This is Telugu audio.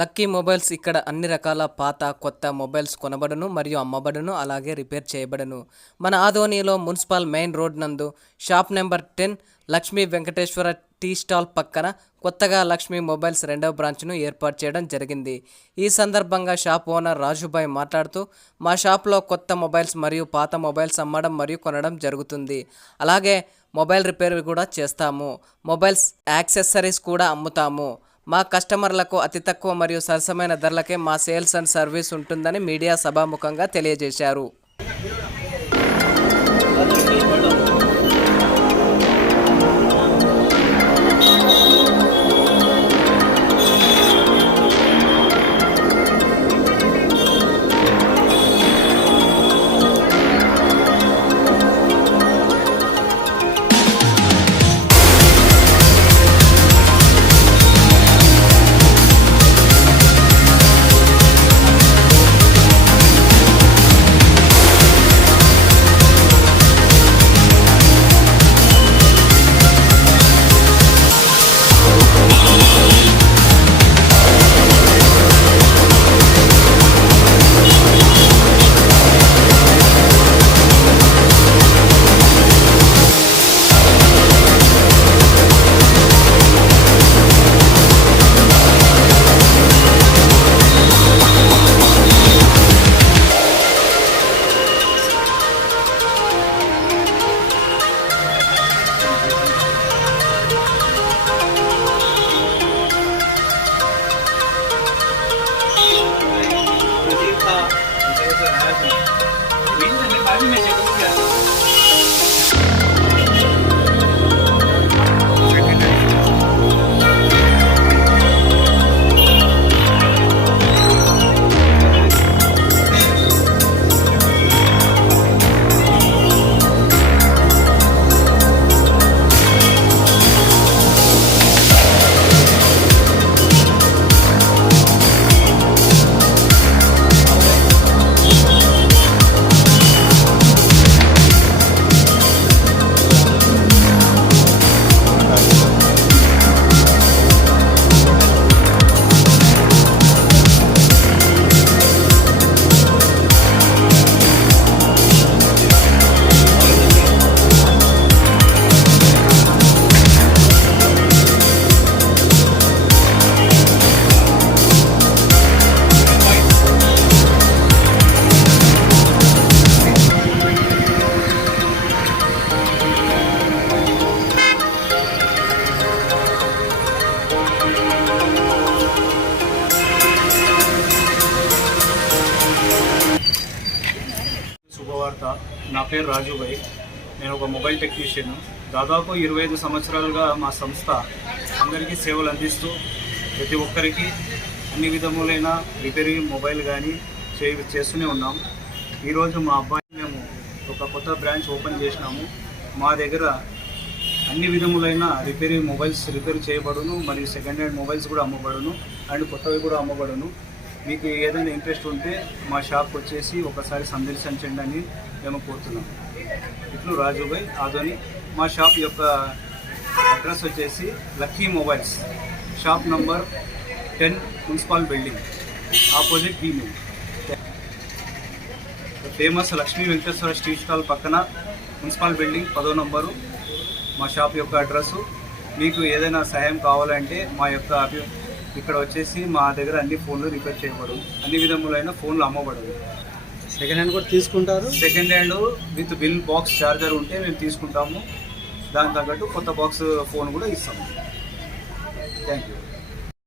లక్కీ మొబైల్స్ ఇక్కడ అన్ని రకాల పాత కొత్త మొబైల్స్ కొనబడును మరియు అమ్మబడును, అలాగే రిపేర్ చేయబడును. మన ఆదోనిలో మున్సిపల్ మెయిన్ రోడ్ నందు shop number 10 Lakshmi Venkateswara tea stall పక్కన కొత్తగా లక్ష్మీ మొబైల్స్ 2వ బ్రాంచ్ను ఏర్పాటు చేయడం జరిగింది. ఈ సందర్భంగా షాప్ ఓనర్ రాజుభాయ్ మాట్లాడుతూ, మా షాప్లో కొత్త మొబైల్స్ మరియు పాత మొబైల్స్ అమ్మడం మరియు కొనడం జరుగుతుంది. అలాగే మొబైల్ రిపేర్ కూడా చేస్తాము. మొబైల్స్ యాక్సెసరీస్ కూడా అమ్ముతాము. మా కస్టమర్లకు అతి తక్కువ మరియు సరసమైన ధరలకే మా సేల్స్ అండ్ సర్వీస్ ఉంటుందని మీడియా సభాముఖంగా తెలియజేశారు. శుభవార్త. నా పేరు రాజుభాయ్. నేను ఒక మొబైల్ టెక్నీషియన్. దాదాపు 25 సంవత్సరాలుగా మా సంస్థ అందరికీ సేవలు అందిస్తూ ప్రతి ఒక్కరికి అన్ని విధములైన రిపేరింగ్ మొబైల్ కానీ చేస్తూనే ఉన్నాం. ఈరోజు మా అబ్బాయి మేము ఒక కొత్త బ్రాంచ్ ఓపెన్ చేసినాము. మా దగ్గర అన్ని విధములైన రిపేరింగ్ మొబైల్స్ రిపేర్ చేయబడును మరియు సెకండ్ హ్యాండ్ మొబైల్స్ కూడా అమ్మబడును అండ్ కొత్తవి కూడా అమ్మబడును. మీకు ఏదైనా ఇంట్రెస్ట్ ఉంటే మా షాప్కి వచ్చేసి ఒకసారి సందర్శించండి అని మేము కోరుతున్నాం. ఇట్లు రాజుభాయ్ ఆదోని. మా షాప్ యొక్క అడ్రస్ వచ్చేసి lucky mobiles, shop number 10 municipal building, opposite tea mill. Famous Lakshmi Venkateswara tea stall పక్కన మున్సిపల్ బిల్డింగ్ 10వ నంబరు మా షాప్ యొక్క అడ్రస్సు. మీకు ఏదైనా సహాయం కావాలంటే మా యొక్క ఇక్కడ వచ్చేసి మా దగ్గర అన్ని ఫోన్లు రిపేర్ చేయబడు, అన్ని విధములైన ఫోన్లు అమ్మబడదు. సెకండ్ హ్యాండ్ కూడా తీసుకుంటారు. Second hand with bill box charger ఉంటే మేము తీసుకుంటాము. దాని తగ్గట్టు కొత్త బాక్స్ ఫోన్ కూడా ఇస్తాము. Thank you.